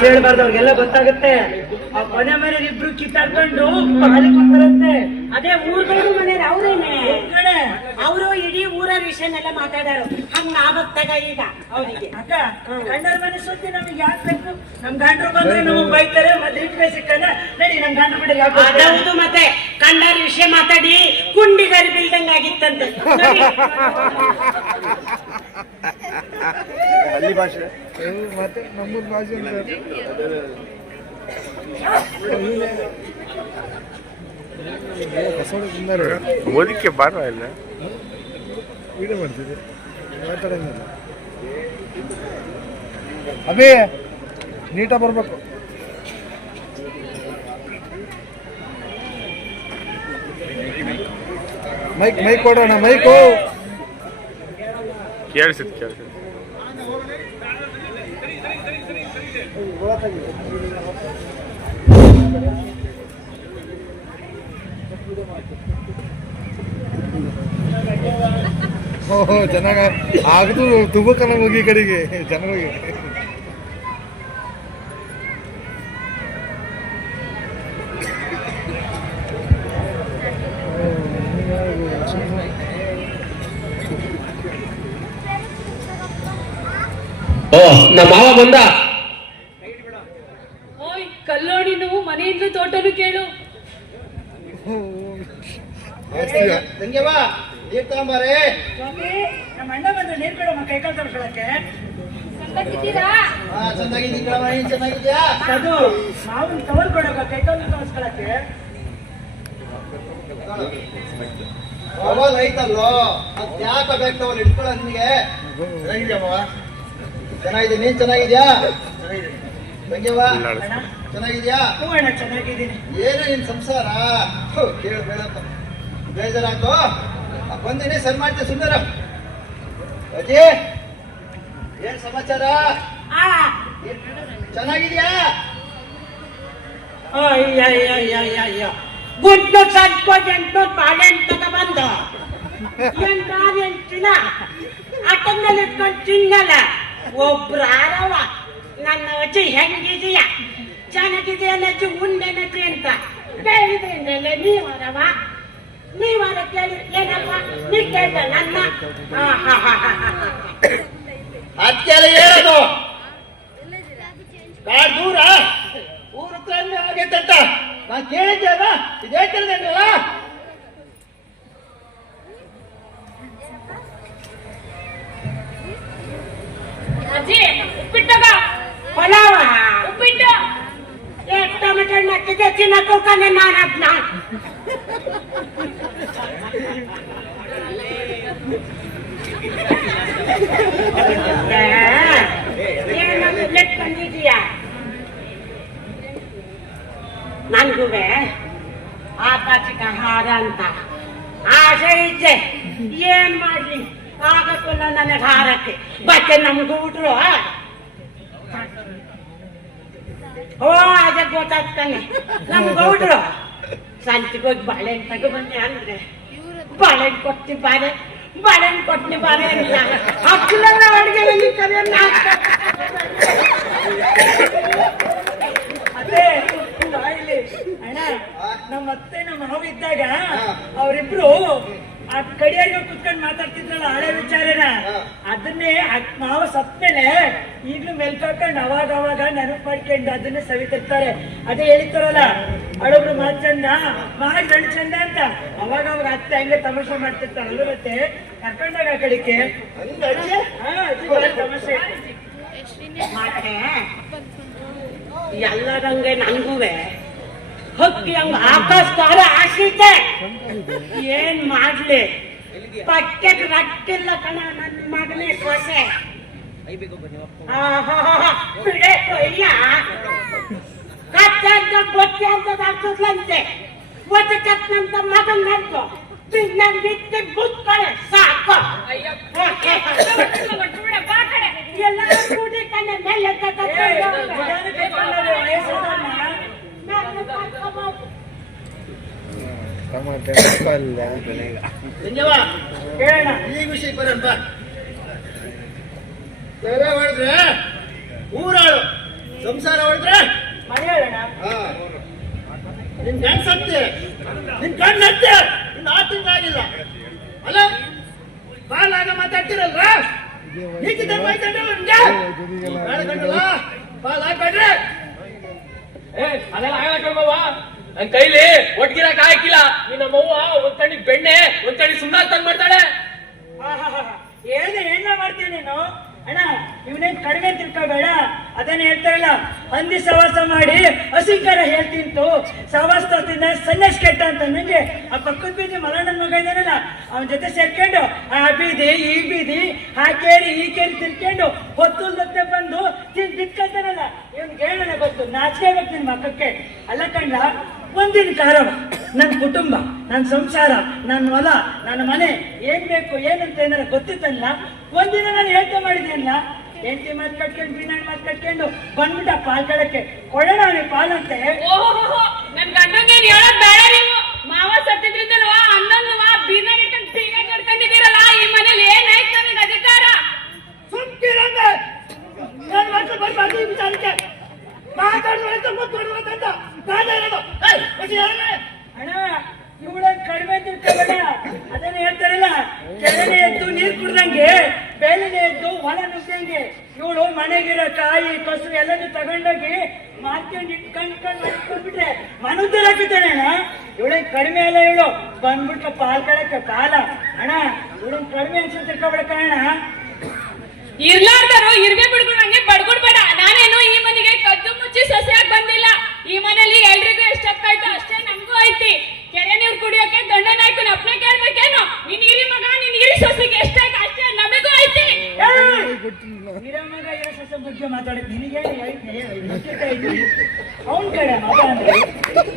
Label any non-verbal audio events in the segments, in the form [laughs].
ಹೇಳ್ಬಾರ್ದು ಅವ್ರಿಗೆಲ್ಲ ಗೊತ್ತಾಗುತ್ತೆ. ಆ ಮನೆ ಮನೆ ಇಬ್ರು ಕಿತ್ತಾಡ್ಕೊಂಡು ಕೊಡ್ತಾರಂತೆ ಅದೇ ಊರ್ಗಳು ಮನೆಯವ್ರು ಅವ್ರೇನೆ. ಅವರು ಇಡೀ ಊರ ವಿಷಯನೆಲ್ಲ ಮಾತಾಡಾರು ಹಂಗ ನಾವತ್ತಾಗ ಈಗ ಅವರಿಗೆ. ಅಕ್ಕ ಗಂಡರ ಮನೆ ಸುದ್ದಿ ನಮಗೆ ಯಾಕೆ ಬೇಕು? ನಮ್ ಗಂಡರು ಬಂದ್ರೆ ನಮಗ್ ಬೈತಾರೆ ಮತ್ತೆ ಸಿಕ್ಕಂದ್ರೆ. ಸಿಕ್ಕಲ್ಲ ನಡಿ ನಮ್ ಗಂಡ್ರು ಬಿಡ ಯಾಕೆ ಮತ್ತೆ. ಕಂಡರ್ ವಿಷಯ ಮಾತಾಡಿ ಕುಂಡಿಗಾರಿ ಬಿಲ್ದಂಗ ಆಗಿತ್ತಂತೆ. [laughs] ಹಳ್ಳಿ ಭಾಷೆ. ಮತ್ತೆ ನಮ್ಮದು ಭಾಷೆ ಓದಿಕ್ಕೆ ಬಾರ ಇಲ್ಲ? ವಿಡಿಯೋ ಮಾಡ್ತಿದ್ದೆ ಮಾತಾಡಂಗಿಲ್ಲ ಅದೇ ನೀಟಾಗಿ ಬರ್ಬೇಕು. ಮೈಕ್ ಮೈಕ್ ಕೊಡೋಣ ಮೈಕು. ಕೇಳಿಸಿದ್ ಕೇಳಿಸಿದ್. ಓಹೋ ಚೆನ್ನಾಗ ಆಗದು ತುಬಕನ ಹೋಗಿ ಈ ಕಡೆಗೆ. ಚೆನ್ನಾಗಿ ಓ ನಮ್ಮ ಮಾವ ಬಂದ? ತಂಗ್ಯವ ನೀರ್ ತಗೊಂಬಾರೆ ಸ್ವಾಮಿ ನಮ್ಮ ಅಣ್ಣ ಬಂದ್ರೆ ನೀರ್ ಬಿಡಮ್ಮ ಕೈಕಾಲು ತೊಳ್ಕೊಳಕ್ಕೆ ಹಾ ಚೆನ್ನಾಗಿದ್ದೀನಿ ಕಣವ ನೀನ್ ಚೆನ್ನಾಗಿದ್ಯಾ ಅದು ಮಾವನ್ ತವರ್ ಕೊಡಕ ಕೈಕಾಲು ತೊಳ್ಸ್ಕೊಳಕ್ಕೆ. ಮೊಬೈಲ್ ಐತಲ್ಲೋ ಅದ್ ಯಾಕೆ ಬೇಕು ತಗೊಂಡು ಇಟ್ಕೊಳ್ಳ ನಿನಗೆ ಚೆನ್ನಾಗಿದ್ಯಾ ಮಾವ ಚೆನ್ನಾಗಿದೆ ನೀನ್ ಚೆನ್ನಾಗಿದ್ಯಾ ತಂಗ್ಯವ ಅಣ್ಣ. ಚೆನ್ನಾಗಿದ್ಯಾ ಹ್ಞೂ ಅಣ್ಣ ಚೆನ್ನಾಗಿದ್ದೀನಿ ಏನು ನಿನ್ ಸಂಸಾರ? ಕೇಳ್ಬೇಡಪ್ಪ ಕೇಳು ಬೇಡಪ್ಪ. ಬೇಜಾರಾಯ್ತು? ಬಂದಿನಿ ಸರಿ ಮಾಡ್ತೀನಿ ಸುಂದರ ಅಜ್ಜಿ ಏನ್ ಸಮಾಚಾರ? ಆ, ಚೆನ್ನಾಗಿದ್ಯಾ. ಗುಡ್ಡು ಸಡ್ಕೊಂಡು ಎಂಟು ಬಾಳೆಹಣ್ಣು ತಗೊಬಂದು. ಎಂಟಾರು ಎಂಟಿನ ಅಟನ್ನಲ್ಲಿ ಇಟ್ಕೊಂಡು ತಿನ್ನಲ್ಲ. ಒಬ್ರು ಆರವ. ನನ್ನ ಅಜ್ಜಿ ಹೆಂಗಿದೀಯ? ಚೆನ್ನಾಗಿದೆಯಲ್ಲ ಅಜ್ಜಿ? ಉಂಡೆ ನಜ್ಜಿ ಅಂತ. ಕೇಳಿದ್ರಿಂದಲೇ ನೀವರವ ನೀವರ ಕೇಳಿ ಏನಪ್ಪ ನೀ ಕೇಳ್ದ ನನ್ನ? ಅದಕ್ಕೆಲ್ಲ ಹೇಳೋದು ಕಾಡ್ ದೂರ. ಊರು ಹತ್ರ ಅಂದ್ರೆ ಆಗೈತಂತ ನಾನ್ ಕೇಳಿದ್ದೆ ಇದೇ ಅಜ್ಜಿ ಉಪ್ಪಿಟ್ಟಗ ಪಲಾವ ಉಪ್ಪಿಟ್ಟು. ಟೊಮೆಟೊ ನಟ್ಟಿಗೆ ತಿನ್ನಕ್ಕೋಕಾನೆ ನಾನು ಅದನ್ನ ಬಂದಿದೀಯಾ ನನ್ಗುವೆ ಆಕಾಶಕ ಹಾರ ಅಂತ ಆಸೆ ಇದ್ದೆ ಏನ್ ಮಾಡ್ಲಿ ಆಗಕ್ಕಿಲ್ಲ ನನಗೆ ಹಾರಕ್ಕೆ ಮತ್ತೆ ನಮ್ಗೆ ಹುಟ್ರು ಓ ಅದೇ ಗೊತ್ತಾಗ್ತಾನೆ. ನಮ್ ಗೌಡ್ರು. ಸಂತಿಗೆ ಹೋಗಿ ಬಾಳೆಹಣ್ಣು ತಗೊಬನ್ನಿ ಅಂದ್ರೆ. ಬಾಳೆಹಣ್ಣು ಕೊಡ್ತೀನಿ ಬಾರೆ. ಬಾಳೆಹಣ್ಣು ಕೊಡ್ತೀನಿ ಬಾರೆ ಇಲ್ಲ ಹಕ್ಕಲೆಲ್ಲ ಅಡುಗೆ ಮನೆ ಕರೆ ಅದೇ ಅಣ್ಣ ನಮ್ಮ ಅತ್ತೆ ನಮ್ಮ ಮಾವ ಇದ್ದಾಗ ಅವರಿಬ್ರು ಆ ಕಡಿಯಾಗ ಕುತ್ಕೊಂಡು ಮಾತಾಡ್ತಿದ್ರಲ್ಲ ಹಳೆ ವಿಚಾರನ. ಅದನ್ನೇ ಮಾವ ಮಾವ ಸತ್ಮೇಲೆ ಈಗ್ಲೂ ಮೇಲ್ಕಾಕೊಂಡು ಅವಾಗ ಅವಾಗ ನೆನಪು ಮಾಡ್ಕೊಂಡು ಅದನ್ನ ಸವಿತಿರ್ತಾರೆ. ಅದೇ ಹೇಳಿತಾರಲ್ಲ ಅಳೊಬ್ರು ಮಾತ್ ಚಂದ, ಮಾಡಿ ಗಂಡು ಚಂದ ಅಂತ. ಅವಾಗ ಅವ್ರ ಅತ್ತೆ ಹಂಗೆ ತಮಾಷೆ ಮಾಡ್ತಿರ್ತಾರೆ ಅಲ್ಲೂ ಮತ್ತೆ? ಕರ್ಕೊಂಡಾಗ ಆ ಕಡೆಗೆ ತಮಾಷೆ. ಎಲ್ಲದಂಗೆ ನನ್ಗುವೆ. ಹಕ್ಕಿ ಹಂಗ ಆಕಾಶಕಾರ ಆಶೀತೆ. ಏನ್ ಮಾಡ್ಲಿ? ಪಕ್ಕಕ್ಕೆ ರಟ್ಟಿಲ್ಲ ಕಣ, ನನ್ ಮಗನೇ ಸೊಸೆ. ಆಹಾಹಾಹಾ, ಬಿಡೆ ಕೊಯ್ಯ ಕತ್ತೆ ಅಂತ ಬೊತ್ತೆ ಅಂತ ಆಗ್ತದಂತೆ ಒಂದು ಕತ್ತಂತ ಮಗನ್ ನಡ್ಕೊ ತಿನ್ನಂಗ್ ಬಿಟ್ಟು ಬುತ್ಕೊಳೆ ಸಾಕು ಎಲ್ಲ ಕೂಡಿ ಕಣ್ಣ ಮೇಲೆ ಗುಡಾನ ಕಟ್ಕೊಂಡವ್ರೆ, ವಯಸ್ಸಾದವ್ರನ್ನ. ಟಮಾಟೆ ಪಲ್ಯ ತಂಗ್ಯವ ಕೇಳೋಣ ಈ ವಿಷಯ ಬರಂತ ಬೇರೆ ಮಾಡಿದ್ರೆ ಊರಾಳು. ಸಂಸಾರ ಹೊಡೆದ್ರೆ ಮನೆ ಹೇಳೋಣ ಹಾ. ನಿನ್ ಸತ್ಯ. ನಿನ್ ಗಂಡ ಆಗಿಲ್ಲ. ಅಲ್ಲ ಬಾಲಾಗ ಮಾತಾಡ್ತಿರಲ್ರ ಹೀಗಿದ್ದ ಮಾತಾಡಲ್ಲ ನಿಮ್ಗೆ? ಬೇಡ ಗಂಡಲ್ಲ ಬಾಲ್ ಏ ಅದೆಲ್ಲ ಆಗಲ್ಲ ನನ್ ಕೈಲಿ ಒಟ್ಗಿರಕ್ ಹಾಕಿಲ್ಲ. ನಿನ್ನ ನಮ್ಮವ್ವ ಒಂದ್ ಕಣ್ಣಿಗೆ ಬೆಣ್ಣೆ ಒಂದ್ ಕಣ್ಣಿಗೆ ಸುಣ್ಣ ತಂದ್ ಮಾಡ್ತಾಳೆ. ಹೇಳ್ದೆ ಏನ ಮಾಡ್ತೀಯ ನೀನು? ಅಣ್ಣ ಇವನೇನ್ ಕಡಿಮೆ ತಿಳ್ಕೊಬೇಡ. ಅದನ್ನ ಹೇಳ್ತಾರಲ್ಲ, ಹಂದಿ ಸವಾಸ ಮಾಡಿ ಹಸಿಂಕರ ಹೇಳ್ತಿಂತು ಸವಾಸದಿಂದ ಸನ್ಯಾಸ ಕೆಟ್ಟ ಅಂತ ನಂಗೆ. ಆ ಪಕ್ಕದ ಬೀದಿ ಮಲಣ್ಣನ ಮಗ ಇದ್ದಾನಲ್ಲ, ಅವನ ಜೊತೆ ಸೇರ್ಕೊಂಡು, ಆ ಬೀದಿ, ಈ ಬೀದಿ, ಆ ಕೇರಿ, ಈ ಕೇರಿ ತಿನ್ಕೊಂಡು ಹೊತ್ತು ಜೊತೆ ಬಂದು ತಿನ್ ಬಿತ್ಕೊಂತಾನಲ್ಲ ಇವನ್ ಹೇಳೋಣ ಗೊತ್ತು, ನಾಚಿಕೆ ಬೇಕು ನಿನ್ ಮಕ್ಕಕ್ಕೆ ಅಲ್ಲ ಕಂಡ ಒಂದಿನ ಕಾರವ ನನ್ನ ಕುಟುಂಬ ನನ್ನ ಸಂಸಾರ ನನ್ನ ಹೊಲ ನನ್ನ ಮನೆ, ಏನ್ ಬೇಕು, ಏನಂತ ಏನಾರ ಗೊತ್ತಿತ್ತಲ್ಲ? ಒಂದಿನ ನಾನು ಹೇಳ್ತಾ ಮಾಡಿದ್ಯಲ್ಲ ಹೆಂಡತಿ ಮಾತು ಕಟ್ಕೊಂಡು, ಬಿನ್ನಾಣ್ ಮಾತು ಕಟ್ಕೊಂಡು ಬಂದ್ಬಿಟ್ಟ ಪಾಲ್ ಕಳಕ್ಕೆ ಕೊಡೋಣ ಪಾಲ್ ಅಂತೆ ಓಹೋ ನನ್ ಗಂಡಂಗೆ ಹೇಳೋದ್ ಬೇಡ ನೀವು. ಮಾವ ಸತ್ತಿದ್ರಿಂದ ಅನ್ನೊಂದು ಇಟ್ಕೊಂಡು ಬೀಗ ಕಟ್ಕೊಂಡಿದ್ದೀರಲ್ಲ, ಈ ಮನೇಲಿ ಏನಾಯ್ತು ನಮಗೆ ಅಧಿಕಾರ ಸುಮ್ಕಿರಂಗ ನನ್ನ ಮಕ್ಕಳು ಬರ್ಬಾರ್ದು ಈ ವಿಚಾರಕ್ಕೆ ಮಾತಾಡುವಂತ ಮುತ್ತುವಂತ ನಾನು ಹೇಳೋದು ಏಯ್, ಖುಷಿ ಹೇಳಲ್ಲ? ಅಣ್ಣ ಇವಳ ಕಡಿಮೆ ತಿಳ್ಕೊಬೇಡ ಅದನ್ನ ಹೇಳ್ತಾರಲ್ಲ ಕೆಳನೆ ಎದ್ದು ನೀರ್ ಕುಡ್ದಂಗೆ ಬೇಲಿನೆ ಎದ್ದು ಹೊಲ ನುಗ್ಗಂಗೆ ಇವಳು ಮನೆಗಿರೋ ಕಾಯಿ ಕಸು ಎಲ್ಲನೂ ತಗೊಂಡೋಗಿ ಮಾರ್ಕೊಂಡು ಇಟ್ಕೊಂಡ್ಕೊಂಡು ಮಾಡ್ಕೊಂಡ್ಬಿಟ್ರೆ ಮನುದ್ಧರ ಹಾಕಿದ್ದಾನೆ ಅಣ್ಣ ಇವಳೇನ್ ಕಡಿಮೆ ಅಲ್ಲ ಇವಳು ಬಂದ್ಬಿಟ್ಲ ಪಾಲ್ ಕಳಕ್ಕೆ ಕಾಲ ಅಣ್ಣ ಇವಳನ್ ಕಡಿಮೆ ಅನ್ಸುತ್ತೆ ತಿಳ್ಕೊಬೇಡ ಕಾರಣ ಇರ್ಲಾರ್ದರು ಇರ್ಗೆ ಬಿಡ್ಕೊಂಡು ಹಂಗೆ ಬಡ್ಕೊಡ್ಬೇಡ ನಾನೇನು ಈ ಮನೆಗೆ ಕದ್ದು ಮುಚ್ಚಿ ಸೊಸೆಯಾಗಿ ಬಂದಿಲ್ಲ. ಈ ಮನೇಲಿ ಎಲ್ರಿಗೂ ಎಷ್ಟಕ್ಕಾಯ್ತು ಅಷ್ಟೇ ನಂಗೂ ಐತಿ ಕೆರೆ ನೀರು ಕುಡಿಯೋಕೆ ದೊಡ್ಡ ನಾಯ್ಕನ ಅಪ್ನೆ ಕೇಳ್ಬೇಕೇನು? ನೀನ್ ಇರಿ ಮಗ ನೀನ್ ಇರಿ ಸೊಸೆಗೆ ಎಷ್ಟಾಯ್ತು ಅಷ್ಟೇ ನಮಗೂ ಐತಿ ಹಿರಮಗ ಯಶಸ್ಸ ಬಗ್ಗೆ ಮಾತಾಡಕ್ ನಿನಗೆ ಅವನ್ ಕಡೆ ಮಾತಾಡ್ರೆ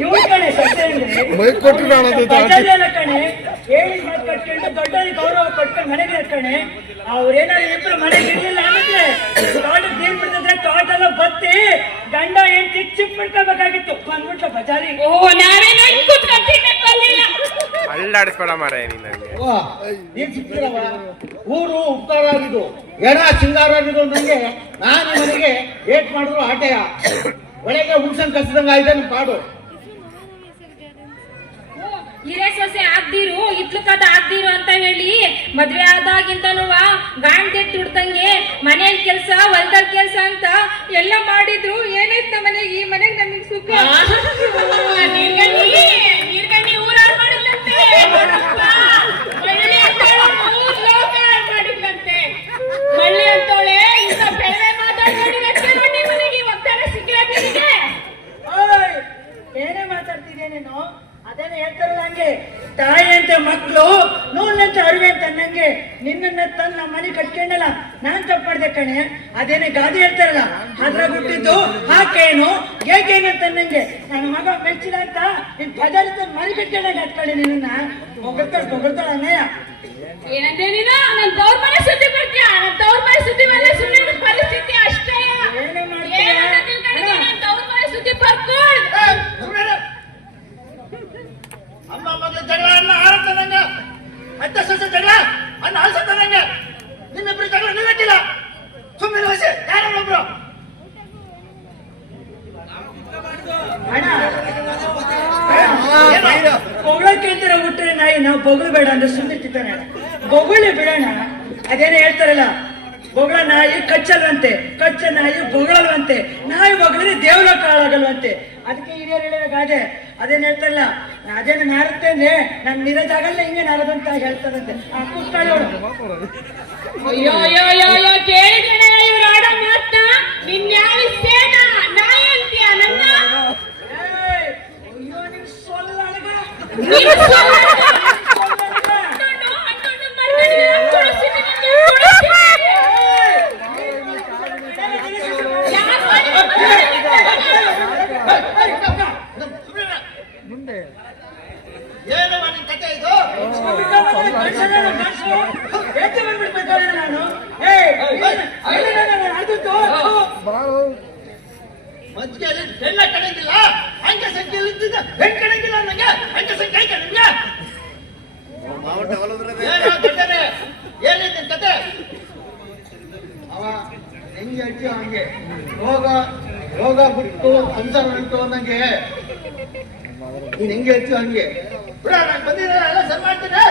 ಇವನ್ ಕಡೆ ಸತ್ಯ ಅಂದ್ರೆ ಮೈಕ್ ಕೊಟ್ರು ನಾನು ಅದು ದಾಟಿ. ಬಜಾಜಲ್ಲ ಕಣೆ ಹೇಳಿ ಕಟ್ಕೊಂಡು ದೊಡ್ಡವರಿಗೆ ಗೌರವ ಕೊಟ್ಕೊಂಡು ಮನೆಗೆ ಕಟ್ಕೊಂಡೆ ಅವ್ರೇನಾದ್ರು ಇಬ್ರು ಮನೆಗೆ ಇರಲಿಲ್ಲ ಅಂದ್ರೆ ತೋಟಕ್ಕೆ ಏನ್ ಬಿಡ್ತಿದ್ರೆ ತೋಟಲ್ಲ ಬತ್ತಿ ಗಂಡ ಹೆಂಡತಿ ಚಿಪ್ ಬಿಡ್ಕೋಬೇಕಾಗಿತ್ತು ಬಂದ್ಬಿಟ್ಲ ಬಜಾರಿ ಓ ನಾನೇ ಅಳ್ಳಾಡಿಸ್ಬೇಡ ಮಾರಾಯ ನೀನ್ ಊರು ಉಪಕಾರ ಆಗಿದ್ದು ಎಡ ಸಿಂಗಾರ ಆಗಿದ್ದು ನಂಗೆ. ನಾನು ಮನೆಗೆ ಏಟ್ ಮಾಡಿದ್ರು ಆಟೆಯ. ಒಳಗೆ ಹುಣ್ಸನ್ ಕಸಿದಂಗ ಆಯ್ತು ನಿಮ್ ಪಾಡು ಹಿರೇ ಸೊಸೆ ಆಗ್ದಿರು ಇತ್ಲು ಕದ ಆಗ್ದಿರು ಅಂತ ಹೇಳಿ ಮದ್ವೆ ಆದಾಗಿಂತಲೂ ಗಾಂಡ್ ದುಡ್ದಂಗೆ ಮನೇಲ್ ಕೆಲ್ಸ, ಹೊಲ್ದಲ್ ಕೆಲ್ಸ ಅಂತ ಎಲ್ಲ ಮಾಡಿದ್ರು. ಏನಾಯ್ತು ಮನೆಗೆ? ಈ ಮನೆಗೆ ನಮಗೆ ಸುಖ? ನೀರ್ಗಣ್ಣಿ ನೀರ್ಗಣ್ಣಿ ಊರಾಳ್ ಮಾಡಿದ್ಲಂತೆ ನೋಡಪ್ಪ. ಮಳ್ಳಿ ಅಂತೇಳಿ ಊರ್ ಲೋಕ ಹಾಳ್ ಮಾಡಿದ್ಲಂತೆ ಮಳ್ಳಿ ಅಂತೋಳೆ ಇಂಥ ಬೇರೆ ಮಾತಾಡ್ಕೊಂಡಿರತ್ತೆ ನೋಡಿ ಮನೆಗೆ ಒತ್ತಾರ ಸಿಕ್ಕಿಲ್ಲ ನಿನಗೆ ಓಯ್ ಏನೇ ಮಾತಾಡ್ತಿದ್ಯಾ ನೀನು ಅದೇನೆ ಹೇಳ್ತಾರಲ್ಲ ಹಂಗೆ ತಾಯಿ ಅಂತ ಮಕ್ಕಳು ನೂನಂತ ಅರಿವೆ ಅಂತ ಅನ್ನಂಗೆ ನಿನ್ನನ್ನ ತಂದು ನಮ್ಮ ಮನೆ ಕಟ್ಕೊಂಡಲ್ಲ ನಾನ್ ತಪ್ಪು ಮಾಡ್ದೆ ಕಣೆ. ಅದೇನೆ ಗಾದಿ ಹೇಳ್ತಾರಲ್ಲ ಅದ್ರ ಗುಟ್ಟಿದ್ದು ಹಾಕೇನು ಗೇಗೇನು ಅಂತ ಅನ್ನಂಗೆ. ನನ್ನ ಮಗ ಮೆಚ್ಚಿದ ಅಂತ ನಿನ್ ಪದಾರ್ಥ ಮನೆ ಕಟ್ಕೊಂಡಾಗ ಹತ್ಕೊಳ್ಳಿ ನಿನ್ನ ಹೊಗಳ್ತಾಳ ಹೊಗಳ್ತಾಳ ಅನ್ನಯ್ಯ ಏನಂದೆ ನೀನು? ನನ್ ತವ್ರ ಮನೆ ಸುದ್ದಿ ಬರ್ತೀಯ? ನನ್ ತವ್ರ ಮನೆ ಸುದ್ದಿ ಮೇಲೆ ಸುಮ್ಮನೆ ಪರಿಸ್ಥಿತಿ ಅಷ್ಟೇ. ಏನೇ ಮಾಡ್ತೀಯ? ತಿಳ್ಕೊಂಡಿದ್ಯ? ತವ್ರ ಮನೆ ಸುದ್ದಿ ಬರ್ಕೊಳ್ ಅದಕ್ಕೆ ಹಿರಿಯರು ಹೇಳಿದ ಗಾದೆ ಅದೇನು ಹೇಳ್ತಾರಲ್ಲ ಅದೇನು ನಾರುತ್ತೆ ಅಂದ್ರೆ ನಾನು ನಿರ ಜಾಗಲ್ಲ ಹಿಂಗೆ ನಾರದಂತ ಹೇಳ್ತಾರಂತೆ. ಆ ಕೂತ್ಕೊಳ್ಳಿ ಅಯ್ಯೋ ಅಯ್ಯೋ ಅಯ್ಯೋ ಅಯ್ಯೋ ಕೇಳಿದ್ದೇನೆ ಇವ್ರು ಆಡೋ ಮಾತನ್ನ ನಿನ್ ಯಾವ ಸೇನ ನಾಯಿ ಅಂತೀಯ ನನ್ನ. ಏಯ್, ಅಯ್ಯೋ ನಿನ್ ಸೊಲ್ಲ ಅಳಗ. ನೀನು ಸೊಳ್ಳೆ. ಹೋಗ ಯೋಗ ಬಿಟ್ಟು ಸಂಸಾರ ಬಿಟ್ಟು ಅನ್ನಂಗೆ. ನೀನ್ ಹೆಂಗೆ ಹೇಳ್ತೀವ ಹಂಗೆ. ಬಿಡ ನಾನು ಬಂದಿರೋ ಎಲ್ಲ ಸರಿ ಮಾಡ್ತೀನಿ.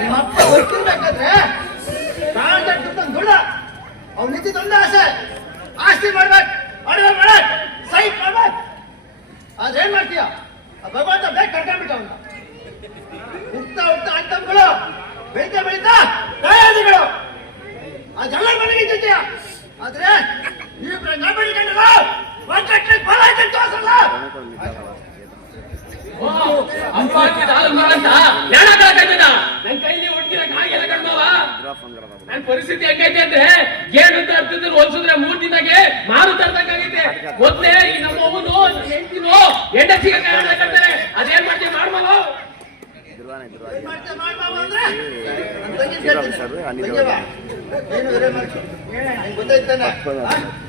ನಿಮ್ಮ ಅಪ್ಪ ಗೊತ್ತಿರ್ಬೇಕಾದ್ರೆ ಕಾಂಟ್ರಾಕ್ಟ್ ದುಡ್ಡ ಅವ್ನು ನಿಂತಿದ್ದು ಒಂದು ಆಸೆ. ಆಸ್ತಿ ಮಾಡ್ಬೇಕು ಮಾಡುವ ಮಾಡಕ್ ಸೈಟ್ ಮಾಡ್ಬೇಕು. ಏನ್ ಮಾಡ್ತೀಯ? ಭಗವಂತ ಬೇಗ ಕರ್ಕೊಂಡ್ಬಿಟ್ಟ ಅವನ್ನ ಹುಡ್ತಾ ಹುಡ್ತಾ ಅಂತಮ್ಗಳು ಬೆಳಿತಾ ಬೆಳಿತಾ ದಯಾದಿಗಳು ಆ ಜಗಳ ಮನೆಗೆ ಇದ್ದಿದ್ದೀಯ ಆದ್ರೆ ನೀವು ಬೆಳಿಕೊಂಡಲ್ಲ ಕಾಂಟ್ರಾಕ್ಟ್ ಫಲ ಆಯ್ತು ತೋರ್ಸಲ್ಲ ಅಪ್ಪಾಜಿ ನಾಲ್ಕು ಅಂತ ಹೇಳಕ್ಕಾಗ್ತದ ನನ್ ಕೈಲಿ ಹೊಡ್ಕಿರಕ್ ಆಗಿಲ್ಲ ಕಣ್ಮವ ನನ್ ಪರಿಸ್ಥಿತಿ ಹೆಂಗೈತೆ ಅಂದ್ರೆ ಏನು ಅಂತ ಅರ್ಥದಲ್ಲಿ ಹೋಲ್ಸಿದ್ರೆ ಮೂರ್ ದಿನಗೆ ಮಾರು ತರ್ದಂಗಾಗೈತೆ ಮೊದ್ಲೇ ಈ ನಮ್ಮ ಅವನು ಹೆಂಡತಿನು ಎಂಡ ಸಿಗಕ್ಕಾಗತ್ತೆ ಅದೇನ್ ಮಾಡ್ತೀವಿ ಮಾಡ್ಬೋದು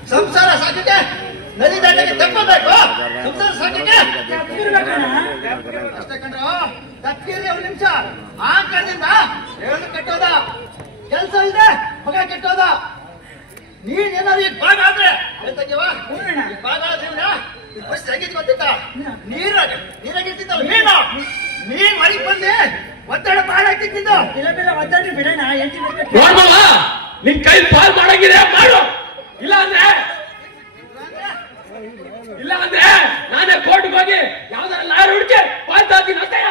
ಸಂಸಾರ ಸಾಧ್ಯತೆ? ನದಿ ದಂಡೆಗೆ ತಪ್ಪಬೇಕು. ಸಂಸಾರ ಸಾಧ್ಯತೆ? ಅಷ್ಟೇ ಕಂಡ್ರು ತಪ್ಪಿರಿ ಒಂದ್ ನಿಮಿಷ. ಆ ಕಡೆಯಿಂದ ಹೇಳು ಕೆಟ್ಟೋದ. ಕೆಲಸ ಇದೆ ಮಗ ಕೆಟ್ಟೋದ? ನೀನ್ ಏನಾದ್ರು ಈಗ ಭಾಗ ಆದ್ರೆ ಹೇಳ್ತಂಗೆವ. ಭಾಗ ಆದ್ರೆ ಬಸ್ ಹೆಂಗಿದ್ ಗೊತ್ತಿತ್ತ? ನೀರಾಗ ನೀರಾಗಿರ್ತಿದ್ದಲ್ಲ ನೀನು ನೀನ್ ಮನೆಗ್ ಬಂದೆ ಒತ್ತಡ ಇಲ್ಲ ಬಿಲ್ಲ ಒದ್ದಾಡಿ ಬಿಡೋಣ ನಿನ್ ಕೈ ಪಾಲ್ ಮಾಡಂಗಿದೆ ಮಾಡು. ಇಲ್ಲ ಅಂದ್ರೆ ಇಲ್ಲ ಅಂದ್ರೆ ನಾನೇ ಕೋರ್ಟ್ಗೆ ಹೋಗಿ ಯಾವ್ದಾರ ಲಾಯರ್ ಹುಡುಕಿ ಪಾಲ್ ಯಾರು ಅಷ್ಟೇಯ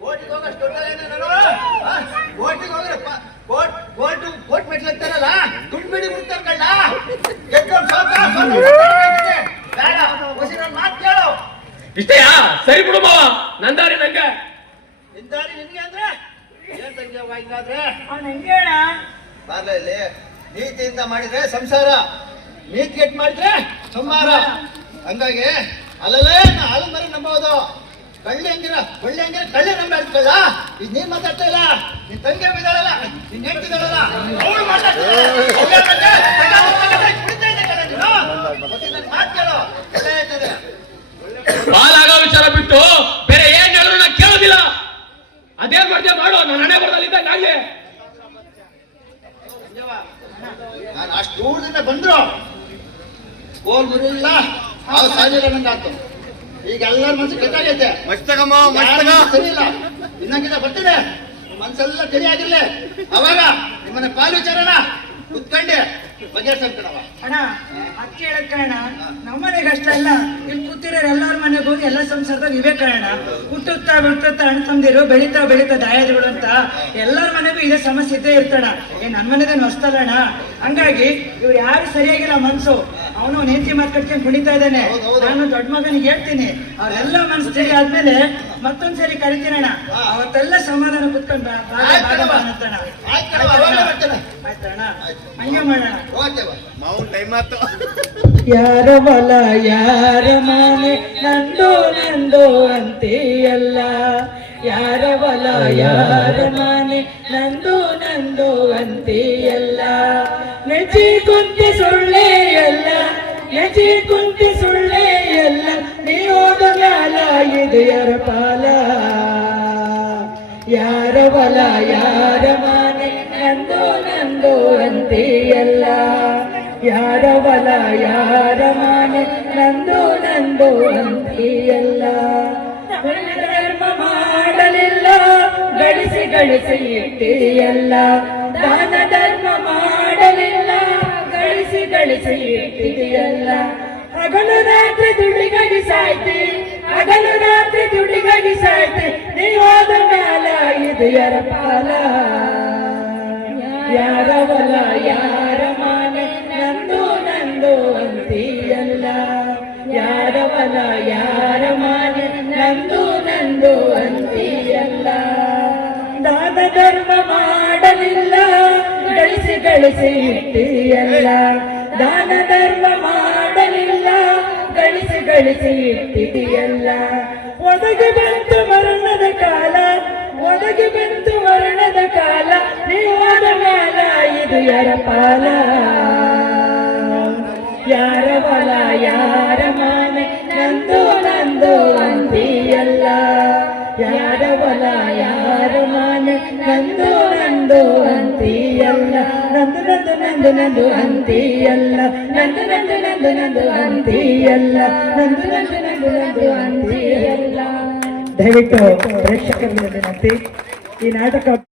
ಕೋರ್ಟಿಗೆ ಹೋಗಷ್ಟು? ಕೋರ್ಟಿಗೆ ಹೋಗ್ರೆ ಪ- ಕೋರ್ಟ್ ಕೋರ್ಟ್ ಕೋರ್ಟ್ ಮೆಟ್ಲಂತಾರಲ್ಲ ದುಡ್ಡು ಬಿಡಿ ಬಿಡ್ತಾರ ಕಳ್ಳ. ಬೇಡ ಹೊಸಿ ನನ್ ಮಾತು ಕೇಳು. ಇಷ್ಟೇಯಾ? ಸರಿ ಬಿಡು ಮಾವ. ನಂದಾರಿ ನಂಗೆ. ನಿಂದಾರಿ ನಿನ್ಗೆ ಅಂದ್ರೆ? ಏನ್ ತಂಗ್ಯವ್ವ ಹಿಂಗಾದ್ರೆ? ಬಾರ್ಲ ಇಲ್ಲಿ. ನೀತಿಯಿಂದ ಮಾಡಿದ್ರೆ ಸಂಸಾರ. ನೀತಿ ಕೆಟ್ಟು ಮಾಡಿದ್ರೆ ಸಂಹಾರ. ಹಂಗಾಗಿ ಅಲ್ಲಲ್ಲೇ ಹಾಲು ಮರಿ ನಂಬೋದು ಕಳ್ಳಿ ಹೆಂಗಿರ ಒಳ್ಳೆ ಹೆಂಗಿರ ಕಳ್ಳೆ ನಂಬಿಡ್ತಲ್ಲ ಈಗ ನೀನ್ ಮಾತಾಡ್ತಾ ಇಲ್ಲ. ನಿನ್ ತಂಗಿ ಬಿದ್ದಾಳಲ್ಲ ನಿನ್ ಹೆಂಡ್ತಿದ್ದಾಳಲ್ಲ ಅವಳು ಮಾತಾಡ್ತಾಳೆ ನೀನು. ವಿಚಾರ ಬಿಟ್ಟು ಬೇರೆ ಏನ್ ಹೇಳಿದ್ರು ನಾ ಕೇಳೋದಿಲ್ಲ. ಅದೇನ್ ಮಾಡ್ತೀಯ ಮಾಡು. ನನ್ನ ಹಣೆ ಬರ್ದಲ್ಲಿದ್ದಂಗೆ ಆಗ್ಲಿ. ನಾನು ಅಷ್ಟು ದೂರದಿಂದ ಬಂದ್ರು. ಕೋಲ್ ಮುರಿಲ್ಲ ಆ ನಂಗಾತು ಈಗ ಎಲ್ಲರ ಮನ್ಸು ಕೆಟ್ಟಾಗೈತೆ. ಮಸ್ತಕಮ್ಮ ಮಸ್ತಕ ಮನ್ಸು ಸರಿ ಇಲ್ಲ ಇನ್ನಂಗಿದ ಬರ್ತಿದೆ ಮನ್ಸೆಲ್ಲ ಸರಿ ಆಗಿರ್ಲಿ. ಅವಾಗ ನಿಮ್ಮನೆ ಪಾಲು ವಿಚಾರನ ಕುತ್ಕೊಂಡೆ ಬಗೆಹರ್ಸಂಕಣವ ಅಣ್ಣ ಅದ್ ಕೇಳಕ್ ಕಾರಣ ನಮ್ಮನೆಗೆ ಅಷ್ಟೇ ಅಲ್ಲ ಇಲ್ಲಿ ಕೂತಿರೋ ಎಲ್ಲಾರ ಮನೆಗೆ ಹೋಗಿ ಎಲ್ಲ ಸಂಸಾರದ ಇವೆ ಅಣ್ಣ ಹುಟ್ಟುತ್ತಾ ಬಿಡ್ತಾ ಅಣ್ಣ ತಂದಿರು ಬೆಳೀತಾ ಬೆಳೀತಾ ದಾಯಾದಿಗಳು ಅಂತ ಎಲ್ಲರ ಮನೆಗೂ ಇದೇ ಸಮಸ್ಯೆ ಇದ್ದೇ ಇರ್ತಣ ಏ ನನ್ ಮನೆದೇನು ಹೊಸ್ತಲ್ಲಣ್ಣ ಹಂಗಾಗಿ ಇವ್ರು ಯಾರು ಸರಿಯಾಗಿಲ್ಲ ಮನ್ಸು. ಅವನು ನೇತಿ ಮಾತಾಡ್ಕೊಂಡು ಕುಣಿತಾ ಇದ್ದಾನೆ. ನಾನು ದೊಡ್ಡ ಮಗನಿಗೆ ಹೇಳ್ತೀನಿ ಅವ್ರೆಲ್ಲ ಮನಸ್ಸು ಸರಿ ಆದ್ಮೇಲೆ ಮತ್ತೊಂದ್ಸರಿ ಕರಿತೀನಣ್ಣ. ಅವತ್ತೆಲ್ಲ ಸಮಾಧಾನ ಕುತ್ಕೊಂಡು ಹಂಗೆ ಮಾಡೋಣ. ಯಾರ ಬಲ ಯಾರ ಮನೆ ನಂದು ನಂದೋ ಅಂತೀಯಲ್ಲ. ಯಾರ ಬಲ ಯಾರ ಮನೆ ನಂದು ನಂದು ಅಂತೀಯಲ್ಲ. ನೆಚಿ ಕುಂತೆ ಸುಳ್ಳೆ ಮ್ಯಾಲ ಇದು ಯಾರ ಪಾಲ. ಯಾರ ಬಲ ಯಾರ ಮನೆ, ನಂದು ನಂದು ಅಂತೆಯಲ್ಲ. ಯಾರ ಬಲ ಯಾರ ಮನೆ, ನಂದು ನಂದು ಅಂತೆಯಲ್ಲ. ಧರ್ಮ ಮಾಡಲಿಲ್ಲ, ಗಳಿಸಿ ಗಳಿಸಿ ಇಟ್ಟಿಯಲ್ಲ. ದಾನ ಧರ್ಮ ಮಾಡಲಿಲ್ಲ, ಗಳಿಸಿ ಗಳಿಸಿ ಇಟ್ಟಿಯಲ್ಲ ಹಗಲು ರಾತ್ರಿ ಸಾಯ್ತಿ ಹಗಲು ರಾತ್ರಿ ದುಡಿಗಾಗಿ ಸಾಯ್ತಿ ನೀವಾದ ಮ್ಯಾಲ ಇದು ಯಾರ ಪಾಲ? ಯಾರ ಬಲ ಯಾರ ಮಾನೆ ನಂದು ನಂದು ಅಂತೀಯಲ್ಲ. ಯಾರ ಬಲ ಯಾರ ಮಾನೆ ನಂದು ನಂದು ಅಂತೀಯಲ್ಲ. ದಾನ ಧರ್ಮ ಮಾಡಲಿಲ್ಲ, ಗಳಿಸಿ ಗಳಿಸಿ ಇಟ್ಟಿಯಲ್ಲ. ದಾನ ಧರ್ಮ ಮಾಡಲಿಲ್ಲ ಗಳಿಸಿ ಇಟ್ಟಿದೆಯಲ್ಲ. ಒದಗಿ ಬಂತು ಮರಣದ ಕಾಲ, ಒದಗಿ ಬಂತು ಮರಣದ ಕಾಲ. ನೀವಾದ ಮೇಲ ಇದು ಯಾರ ಪಾಲ? ನಂದು ನಂದು ನಂದು ನಂದು ಅಂತೀಯಲ್ಲ ನಂದು ನಂದು ನಂದು ನಂದು ಅಂತೀಯಲ್ಲ ನಂದು ನಂದು ನಂದು ನಂದು ಅಂತೀಯಲ್ಲ ದಯವಿಟ್ಟು ಪ್ರೇಕ್ಷಕರಿಗೆ ಈ ನಾಟಕ